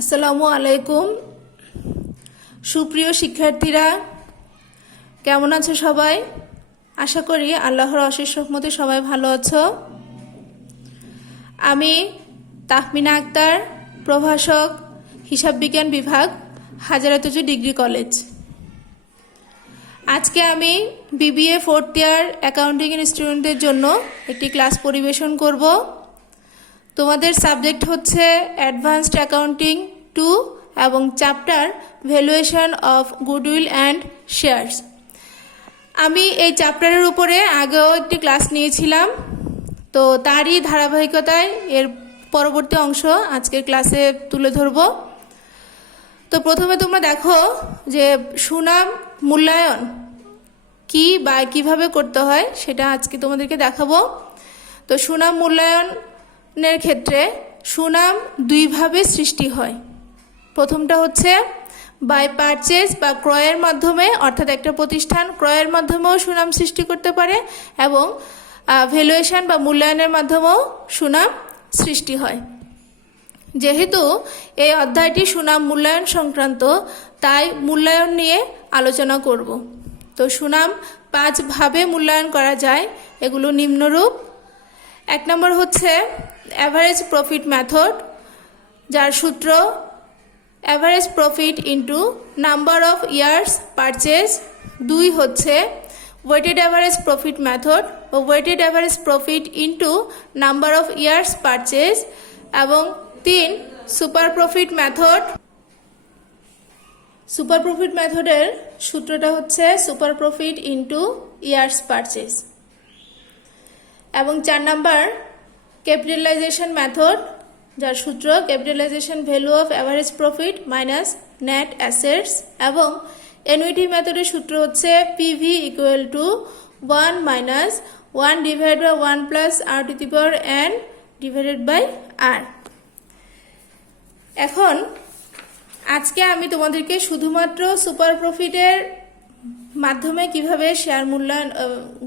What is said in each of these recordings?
আসসালামু আলাইকুম। সুপ্রিয় শিক্ষার্থীরা, কেমন আছো সবাই? আশা করি আল্লাহর অশেষ রহমতে সবাই ভালো আছো। আমি তাহমিনা আক্তার, প্রভাষক, হিসাব বিজ্ঞান বিভাগ, হাজারাতুজু ডিগ্রি কলেজ। আজকে আমি বিবিএ ফোর্থ ইয়ার অ্যাকাউন্টিং স্টুডেন্টদের জন্য একটি ক্লাস পরিবেশন করব। তোমাদের সাবজেক্ট হচ্ছে অ্যাডভান্সড অ্যাকাউন্টিং 2 এবং chapter valuation of goodwill and shares. আমি এই চ্যাপ্টারের উপরে আগেও একটি ক্লাস নিয়েছিলাম, তো তারই ধারাবাহিকতায় এর পরবর্তী অংশ আজকের ক্লাসে তুলে ধরব। তো প্রথমে তোমরা দেখো যে সুনাম মূল্যায়ন কি বা কিভাবে করতে হয় সেটা আজকে তোমাদেরকে দেখাবো। তো সুনাম মূল্যায়নের ক্ষেত্রে সুনাম দুইভাবে সৃষ্টি হয়। প্রথমটা হচ্ছে বাই পারচেজ বা ক্রয়ের মাধ্যমে, অর্থাৎ একটা প্রতিষ্ঠান ক্রয়ের মাধ্যমেও সুনাম সৃষ্টি করতে পারে, এবং ভ্যালুয়েশন বা মূল্যায়নের মাধ্যমেও সুনাম সৃষ্টি হয়। যেহেতু এই অধ্যায়টি সুনাম মূল্যায়ন সংক্রান্ত, তাই মূল্যায়ন নিয়ে আলোচনা করব। তো সুনাম 5 ভাবে মূল্যায়ন করা যায়, এগুলো নিম্নরূপ। 1 নম্বর হচ্ছে অ্যাভারেজ প্রফিট মেথড, যার সূত্র average profit into number of years purchase. 2 হচ্ছে ওয়েটেড অ্যাভারেজ প্রফিট মেথড ও weighted average profit into number of years purchase. এবং 3 super profit method. Super profit মেথডের সূত্রটা হচ্ছে super profit into years purchase. এবং 4 number capitalization method, যার সূত্র capitalization value of average profit minus net assets. এবং annuity মেথডের সূত্র হচ্ছে PV equal to 1 minus 1 divide by 1 plus r to the power n divided by r. এখন আজকে আমি তোমাদেরকে শুধুমাত্র সুপার প্রফিটের মাধ্যমে কিভাবে শেয়ার মূল্যায়ন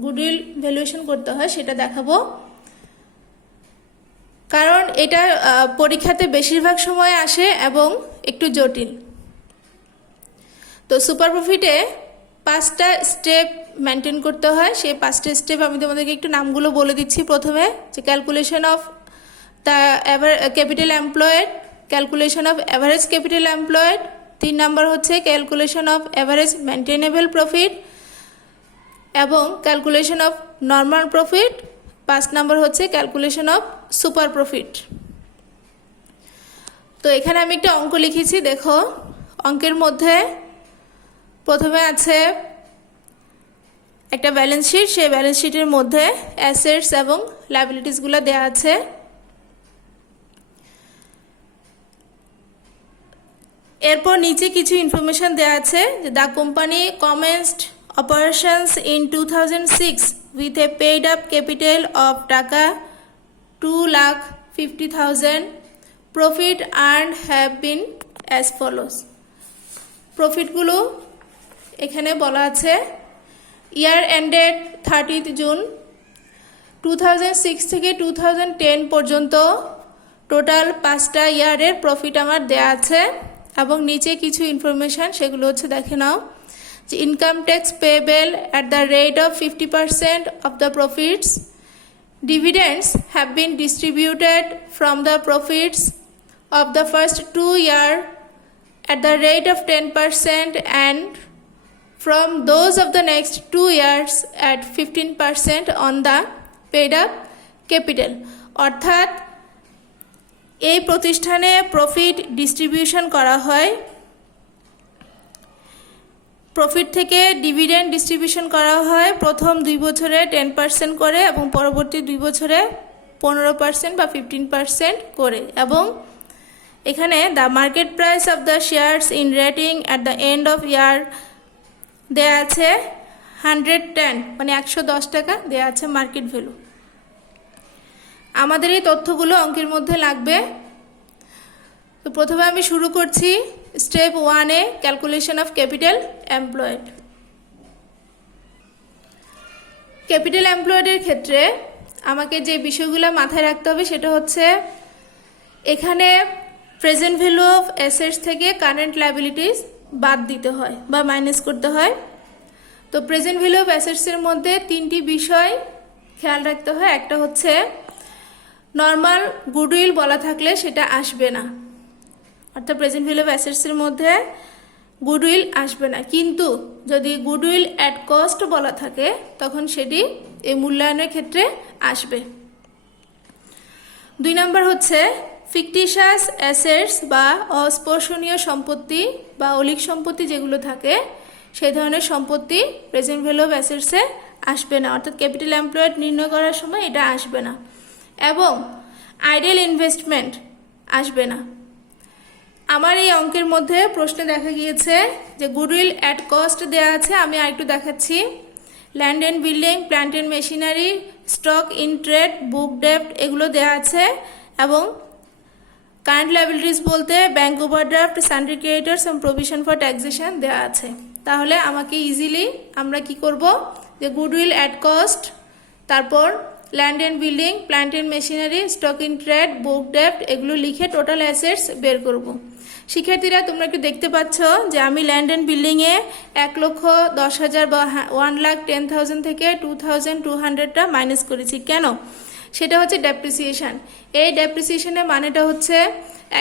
গুডউইল ভ্যালুয়েশন করতে হয় সেটা দেখাবো, কারণ এটা পরীক্ষাতে বেশিরভাগ সময় আসে এবং একটু জটিল। তো সুপার প্রফিটে 5টা স্টেপ মেনটেন করতে হয়। সেই 5টা স্টেপ আমি তোমাদেরকে একটু নামগুলো বলে দিচ্ছি। প্রথমে যে calculation of the capital employed, calculation of average capital employed. 3 number হচ্ছে calculation of average maintainable profit এবং calculation of normal profit. 5 number হচ্ছে ক্যালকুলেশন অফ সুপার প্রফিট। তো এখানে আমি একটা অঙ্ক লিখেছি, দেখো। অঙ্কের মধ্যে প্রথমে আছে একটা ব্যালেন্স শিট, সেই ব্যালেন্স শিটের মধ্যে অ্যাসেটস এবং লায়াবিলিটিসগুলো দেওয়া আছে। এরপর নিচে কিছু ইনফরমেশন দেওয়া আছে যে the company commenced operations in 2006 with a paid up capital of টাকা 2,50,000. Profit earned have been as follows. প্রফিটগুলো এখানে বলা আছে। ইয়ার এন্ডেড 30th জুন 2006 থেকে 2010 পর্যন্ত টোটাল 5টা ইয়ারের প্রফিট আমার দেয়া আছে। এবং নিচে কিছু ইনফরমেশন, সেগুলো হচ্ছে দেখে নাও। Income tax payable at the rate of 50% of the profits. Dividends have been distributed from the profits of the first 2 years at the rate of 10% and from those of the next 2 years at 15% on the paid up capital. অর্থাৎ এই প্রতিষ্ঠানে profit distribution করা হয়, profit থেকে dividend distribution করা হয় প্রথম 2 বছরে 10% করে এবং পরবর্তী 2 বছরে 15% বা 15% করে। এবং এখানে the market price of the shares in rating at the end of year দেয়া আছে 110, মানে 110 টাকা দেয়া আছে মার্কেট ভ্যালু। আমাদের এই তথ্যগুলো অঙ্কের মধ্যে লাগবে। তো প্রথমে আমি শুরু করছি স্টেপ 1-এ, calculation of capital employed. Capital এমপ্লয়েডের ক্ষেত্রে আমাকে যে বিষয়গুলো মাথায় রাখতে হবে সেটা হচ্ছে এখানে প্রেজেন্ট ভ্যালু অফ অ্যাসেটস থেকে কারেন্ট লায়াবিলিটিস বাদ দিতে হয় বা মাইনাস করতে হয়। তো প্রেজেন্ট ভ্যালু অফ অ্যাসেটসের মধ্যে তিনটি বিষয় খেয়াল রাখতে হয়। একটা হচ্ছে নর্মাল গুডউইল বলা থাকলে সেটা আসবে না, অর্থাৎ প্রেজেন্ট ভ্যালু অফ অ্যাসেটসের মধ্যে গুডউইল আসবে না, কিন্তু যদি গুডউইল অ্যাট কস্ট বলা থাকে তখন সেটি এই মূল্যায়নের ক্ষেত্রে আসবে। 2 নম্বর হচ্ছে ফিকটিশাস অ্যাসেটস বা অস্পর্শনীয় সম্পত্তি বা অলিক সম্পত্তি যেগুলো থাকে সেই ধরনের সম্পত্তি প্রেজেন্ট ভ্যালু অফ অ্যাসেটসে আসবে না, অর্থাৎ ক্যাপিটাল এমপ্লয়েড নির্ণয় করার সময় এটা আসবে না। এবং আইডেল ইনভেস্টমেন্ট আসবে না। আমার এই অঙ্কের মধ্যে প্রশ্নে দেখা গিয়েছে যে গুডউইল অ্যাট কস্ট দেওয়া আছে, আমি আরেকটু দেখাচ্ছি। Land and building, plant and machinery, stock in trade, book ডেপ্ট এগুলো দেওয়া আছে। এবং কারেন্ট লায়াবিলিটিস বলতে ব্যাংক ওভারড্রাফট, সান্ড্রি ক্রেডিটর্স এবং প্রভিশন ফর ট্যাক্সেশন দেওয়া আছে। তাহলে আমাকে ইজিলি আমরা কি করব যে গুডউইল অ্যাট কস্ট, তারপর land and building, plant and machinery, stock in trade, book ডেপ্ট এগুলো লিখে টোটাল অ্যাসেটস বের করব। শিক্ষার্থীরা তোমরা একটু দেখতে পাচ্ছ যে আমি ল্যান্ড অ্যান্ড বিল্ডিংয়ে 1,10,000 বা 1,10,000 থেকে 2,200টা মাইনাস করেছি। কেন? সেটা হচ্ছে ডেপ্রিসিয়েশন। এই ডেপ্রিসিয়েশনের মানেটা হচ্ছে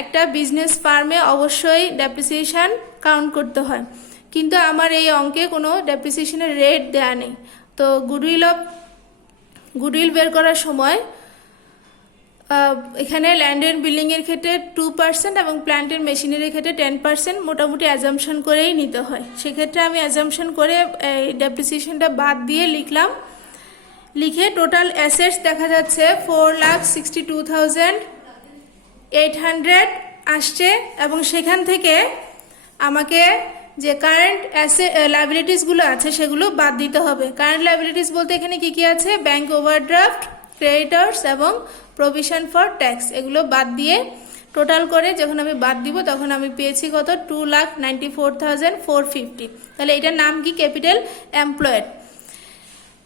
একটা বিজনেস ফার্মে অবশ্যই ডেপ্রিসিয়েশন কাউন্ট করতে হয়, কিন্তু আমার এই অঙ্কে কোনো ডেপ্রিসিয়েশনের রেট দেয়া নেই। তো গুডউইল বের করার সময় এখানে ল্যান্ড অ্যান্ড বিল্ডিংয়ের ক্ষেত্রে 2% এবং প্ল্যান্ট অ্যান্ড মেশিনারির ক্ষেত্রে 10% মোটামুটি অ্যাজাম্পশন করেই নিতে হয়। সেক্ষেত্রে আমি অ্যাজাম্পশন করে ডেপ্রিসিয়েশনটা বাদ দিয়ে লিখলাম। লিখে টোটাল অ্যাসেটস দেখা যাচ্ছে 4,62,800 আসছে, এবং সেখান থেকে আমাকে যে কারেন্ট লায়াবিলিটিসগুলো আছে সেগুলো বাদ দিতে হবে। কারেন্ট লায়াবিলিটিস বলতে এখানে কি কি আছে? ব্যাংক ওভারড্রাফট, ক্রেডিটর্স এবং প্রভিশন ফর ট্যাক্স, এগুলো বাদ দিয়ে টোটাল করে যখন আমি বাদ দিব তখন আমি পেয়েছি কত? 2,94,450। তাহলে এটার নাম কি? Capital employed.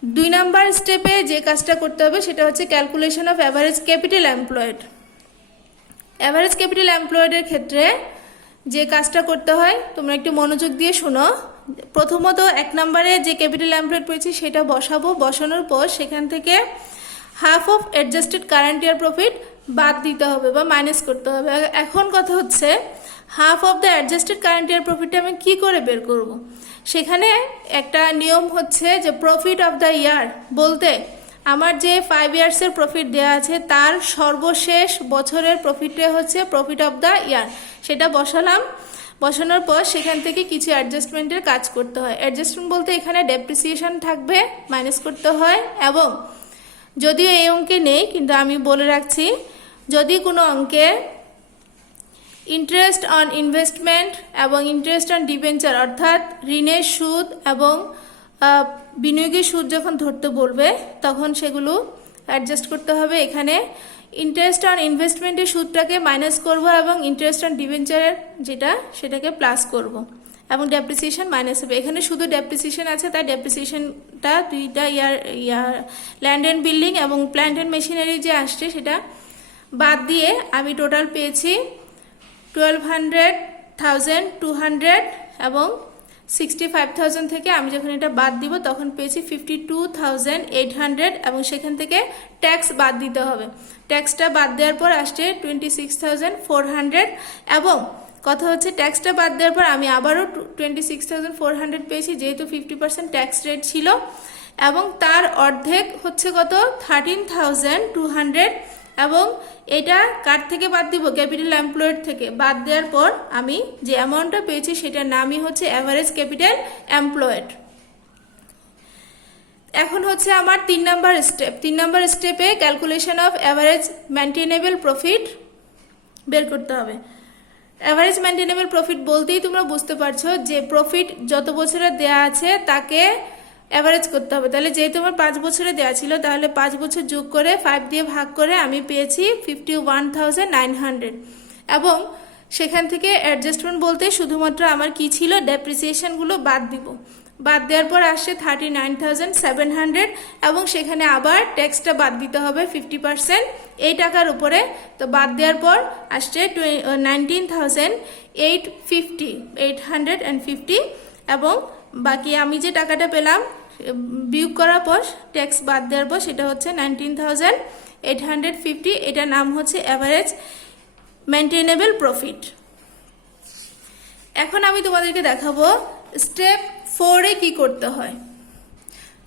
2 নাম্বার স্টেপে যে কাজটা করতে হবে সেটা হচ্ছে calculation of average capital employed. Average capital এমপ্লয়েডের ক্ষেত্রে যে কাজটা করতে হয় তোমরা একটু মনোযোগ দিয়ে শোনো। প্রথমত 1 নম্বরে যে ক্যাপিটাল এমপ্লয়েড পেয়েছি সেটা বসাবো। বসানোর পর সেখান থেকে half of adjusted current year profit বাদ দিতে হবে বা মাইনাস করতে হবে। এখন কথা হচ্ছে half of the adjusted current year প্রফিটটা আমি কী করে বের করব? সেখানে একটা নিয়ম হচ্ছে যে প্রফিট অফ দ্য ইয়ার বলতে আমার যে 5 ইয়ার্সের প্রফিট দেওয়া আছে তার সর্বশেষ বছরের প্রফিটে হচ্ছে প্রফিট অফ দ্য ইয়ার, সেটা বসালাম। বসানোর পর সেখান থেকে কিছু অ্যাডজাস্টমেন্টের কাজ করতে হয়। অ্যাডজাস্টমেন্ট বলতে এখানে ডেপ্রিসিয়েশন থাকবে, মাইনাস করতে হয়। এবং যদিও এই অঙ্কে নেই কিন্তু আমি বলে রাখছি, যদি কোনো অঙ্কে ইন্টারেস্ট অন ইনভেস্টমেন্ট এবং ইন্টারেস্ট অন ডিবেঞ্চার অর্থাৎ ঋণের সুদ এবং বিনিয়োগের সুদ যখন ধরতে বলবে তখন সেগুলো অ্যাডজাস্ট করতে হবে। এখানে ইন্টারেস্ট অন ইনভেস্টমেন্টের সুদটাকে মাইনাস করব এবং ইন্টারেস্ট অন ডিবেঞ্চারের যেটা সেটাকে প্লাস করব এবং ডেপ্রিসিয়েশন মাইনাস হবে। এখানে শুধু ডেপ্রিসিয়েশন আছে, তাই ডেপ্রিসিয়েশনটা 2টা ল্যান্ড অ্যান্ড বিল্ডিং এবং প্ল্যান্ট অ্যান্ড মেশিনারি যে আসছে সেটা বাদ দিয়ে আমি টোটাল পেয়েছি 12,200 এবং 65,000 থেকে আমি যখন এটা বাদ দিব তখন পেয়েছি 52,800 এবং সেখান থেকে ট্যাক্স বাদ দিতে হবে। ট্যাক্সটা বাদ দেওয়ার পর আসছে 26,400 এবং কথা হচ্ছে ট্যাক্সটা বাদ দেওয়ার পর আমি আবারও 26,400 পেয়েছি, যেহেতু 50% ট্যাক্স রেট ছিল, এবং তার অর্ধেক হচ্ছে কত? 13,200 এবং এটা কার থেকে বাদ দিব? ক্যাপিটাল এমপ্লয়েড থেকে। বাদ দেওয়ার পর আমি যে অ্যামাউন্টটা পেয়েছি সেটার নামই হচ্ছে অ্যাভারেজ ক্যাপিটাল এমপ্লয়েড। এখন হচ্ছে আমার 3 নাম্বার স্টেপ। 3 নাম্বার স্টেপে calculation of average maintainable profit বের করতে হবে। অ্যাভারেজ মেনটেনেবল প্রফিট বলতেই তোমরা বুঝতে পারছো যে প্রফিট যত বছরের দেয়া আছে তাকে অ্যাভারেজ করতে হবে। তাহলে যেহেতু আমার 5 বছরে দেওয়া ছিল তাহলে 5 বছর যোগ করে 5 দিয়ে ভাগ করে আমি পেয়েছি 51,900 এবং সেখান থেকে অ্যাডজাস্টমেন্ট বলতে শুধুমাত্র আমার কি ছিল? ডেপ্রিসিয়েশনগুলো বাদ দিব। বাদ দেওয়ার পর আসছে 39,700 এবং সেখানে আবার ট্যাক্সটা বাদ দিতে হবে 50% এই টাকার উপরে। তো বাদ দেওয়ার পর আসছে 19,850 এবং বাকি আমি যে টাকাটা পেলাম বিয়োগ করার পর ট্যাক্স বাদ দেওয়ার পর সেটা হচ্ছে 19,850। এটার নাম হচ্ছে অ্যাভারেজ মেনটেনেবল প্রফিট। এখন আমি তোমাদেরকে দেখাবো স্টেপ 4-এ কি করতে হয়।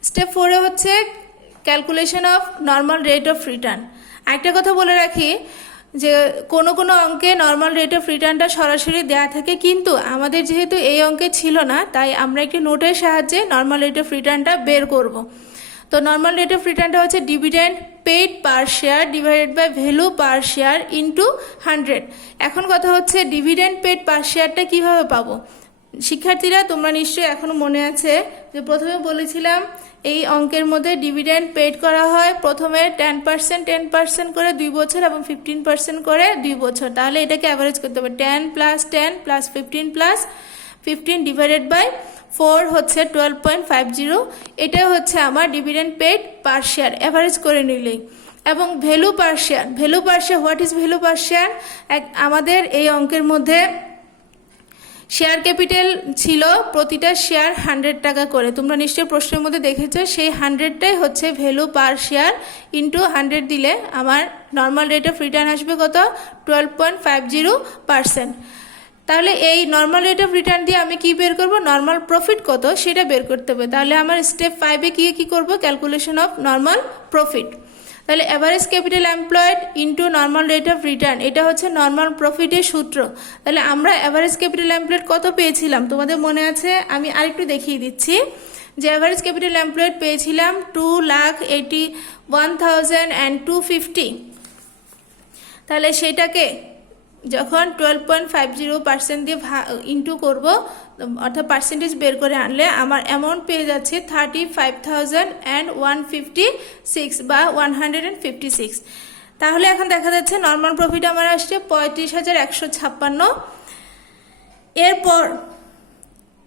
স্টেপ 4-এ হচ্ছে calculation of normal rate of return. একটা কথা বলে রাখি যে কোনো কোনো অঙ্কে নর্মাল রেট অফ রিটার্নটা সরাসরি দেওয়া থাকে, কিন্তু আমাদের যেহেতু এই অঙ্কে ছিল না তাই আমরা একটি নোটের সাহায্যে নর্মাল রেট অফ রিটার্নটা বের করব। তো নর্মাল রেট অফ রিটার্নটা হচ্ছে dividend paid per share divided by value per share into 100। এখন কথা হচ্ছে ডিভিডেন্ড পেইড পার শেয়ারটা কীভাবে পাবো। শিক্ষার্থীরা তোমরা নিশ্চয়ই এখনও মনে আছে যে প্রথমে বলেছিলাম এই অঙ্কের মধ্যে ডিভিডেন্ড পেড করা হয় প্রথমে 10% করে 2 বছর এবং 15% করে 2 বছর। তাহলে এটাকে অ্যাভারেজ করতে হবে 10 + 10 + 15 + 15 ডিভাইডেড বাই 4 হচ্ছে 12.50। এটাই হচ্ছে আমার dividend paid per share average করে নিলেই। এবং value per share, what is value per share. আমাদের এই অঙ্কের মধ্যে শেয়ার ক্যাপিটাল ছিল প্রতিটা শেয়ার 100 টাকা করে। তোমরা নিশ্চয়ই প্রশ্নের মধ্যে দেখেছো, সেই 100টাই হচ্ছে ভ্যালু পার শেয়ার ইন্টু 100 দিলে আমার নর্মাল রেট অফ রিটার্ন আসবে কত 12.50%। তাহলে এই নর্মাল রেট অফ রিটার্ন দিয়ে আমি কি বের করব, নর্মাল প্রফিট কত সেটা বের করতে হবে। তাহলে আমার স্টেপ 5-এ গিয়ে কি করব, ক্যালকুলেশন অফ নর্মাল প্রফিট। তাহলে average capital employed into normal rate of return, এটা হচ্ছে নর্মাল প্রফিটের সূত্র। তাহলে আমরা অ্যাভারেজ ক্যাপিটাল এমপ্লয়েড কত পেয়েছিলাম তোমাদের মনে আছে, আমি আরেকটু দেখিয়ে দিচ্ছি যে অ্যাভারেজ ক্যাপিটাল এমপ্লয়েড পেয়েছিলাম 2,81,250। তাহলে সেটাকে যখন 12.50% দিয়ে ইন্টু করব অর্থাৎ পার্সেন্টেজ বের করে আনলে আমার অ্যামাউন্ট পেয়ে যাচ্ছে 35,156 বা 156। তাহলে এখন দেখা যাচ্ছে নর্মাল প্রফিট আমার আসছে 35,156। এরপর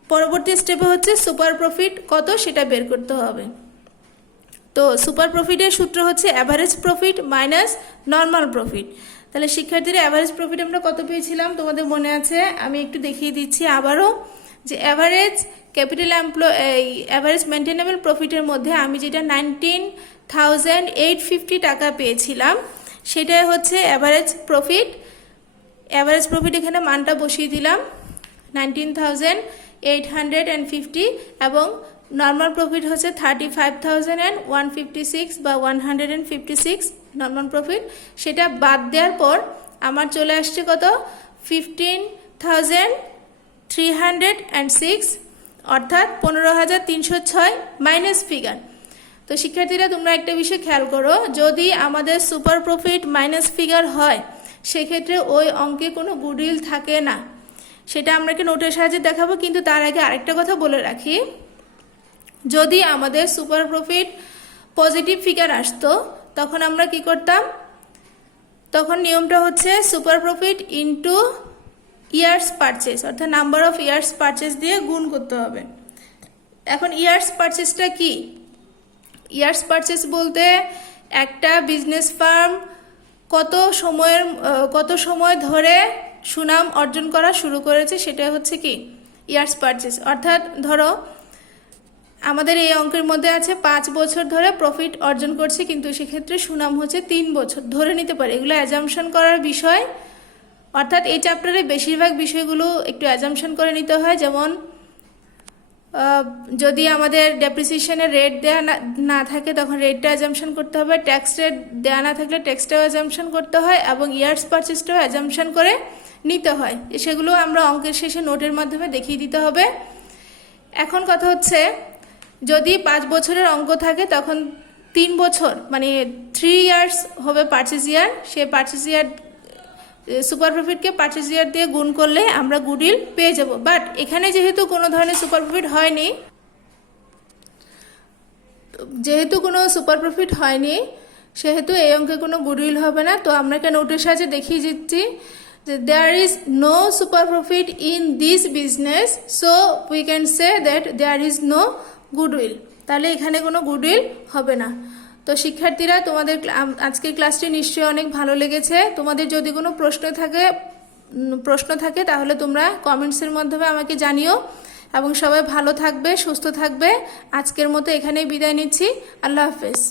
পরবর্তী স্টেপে হচ্ছে সুপার প্রফিট কত সেটা বের করতে হবে। তো সুপার প্রফিটের সূত্র হচ্ছে average profit minus normal profit. তাহলে শিক্ষার্থীরা অ্যাভারেজ প্রফিট আমরা কত পেয়েছিলাম তোমাদের মনে আছে, আমি একটু দেখিয়ে দিচ্ছি আবারও যে অ্যাভারেজ ক্যাপিটাল অ্যাভারেজ মেনটেনেবল প্রফিটের মধ্যে আমি যেটা 19,850 টাকা পেয়েছিলাম সেটাই হচ্ছে অ্যাভারেজ প্রফিট। অ্যাভারেজ প্রফিট এখানে মানটা বসিয়ে দিলাম 19,850 এবং নর্মাল প্রফিট হচ্ছে 35,156 বা 156 নর্মাল প্রফিট। সেটা বাদ দেওয়ার পর আমার চলে আসছে কত 15,306 অর্থাৎ 15,306 মাইনাস ফিগার। তো শিক্ষার্থীরা তোমরা একটা বিষয় খেয়াল করো, যদি আমাদের সুপার প্রফিট মাইনাস ফিগার হয় সেক্ষেত্রে ওই অঙ্কে কোনো গুডউইল থাকে না। সেটা আমরা কি নোটের সাহায্যে দেখাবো, কিন্তু তার আগে আরেকটা কথা বলে রাখি, যদি আমাদের সুপার প্রফিট পজিটিভ ফিগার আসতো তখন আমরা কি করতাম, তখন নিয়মটা হচ্ছে super profit into years purchase অর্থাৎ নাম্বার অফ ইয়ার্স পারচেস দিয়ে গুণ করতে হবে। এখন ইয়ার্স পারচেসটা কি, ইয়ার্স পারচেস বলতে একটা বিজনেস ফার্ম কত সময় ধরে সুনাম অর্জন করা শুরু করেছে সেটা হচ্ছে কি ইয়ার্স পারচেস। অর্থাৎ ধরো আমাদের এই অঙ্কের মধ্যে আছে 5 বছর ধরে প্রফিট অর্জন করছে, কিন্তু সেক্ষেত্রে সুনাম হচ্ছে 3 বছর ধরে নিতে পারে। এগুলো অ্যাজাম্পশন করার বিষয়, অর্থাৎ এই চ্যাপ্টারে বেশিরভাগ বিষয়গুলো একটু অ্যাজাম্পশন করে নিতে হয়। যেমন যদি আমাদের ডেপ্রিসিয়েশনের রেট দেওয়া না থাকে তখন রেটটা অ্যাজাম্পশন করতে হবে, ট্যাক্স রেট দেওয়া না থাকলে ট্যাক্সটাও অ্যাজাম্পশন করতে হয় এবং ইয়ার্স পারচেসটাও অ্যাজাম্পশন করে নিতে হয়। সেগুলো আমরা অঙ্কের শেষে নোটের মাধ্যমে দেখিয়ে দিতে হবে। এখন কথা হচ্ছে যদি 5 বছরের অঙ্ক থাকে তখন 3 বছর মানে 3 ইয়ার্স হবে পারচেজ ইয়ার। সে পারচেজ ইয়ার সুপার প্রফিটকে পারচেজ ইয়ার দিয়ে গুণ করলে আমরা গুডউইল পেয়ে যাব। বাট এখানে যেহেতু কোনো ধরনের সুপার প্রফিট হয়নি, সেহেতু এই অঙ্কে কোনো গুডউইল হবে না। তো আমরা নোটের সাহায্যে দেখিয়ে দিচ্ছি there is no super profit in this business, so we can say that there is no goodwill. তাহলে এখানে কোনো গুডউইল হবে না। তো শিক্ষার্থীরা, তোমাদের আজকের ক্লাসটি নিশ্চয়ই অনেক ভালো লেগেছে। তোমাদের যদি কোনো প্রশ্ন থাকে তাহলে তোমরা কমেন্টসের মাধ্যমে আমাকে জানিও, এবং সবাই ভালো থাকবে, সুস্থ থাকবে। আজকের মতো এখানেই বিদায় নিচ্ছি। আল্লাহ হাফেজ।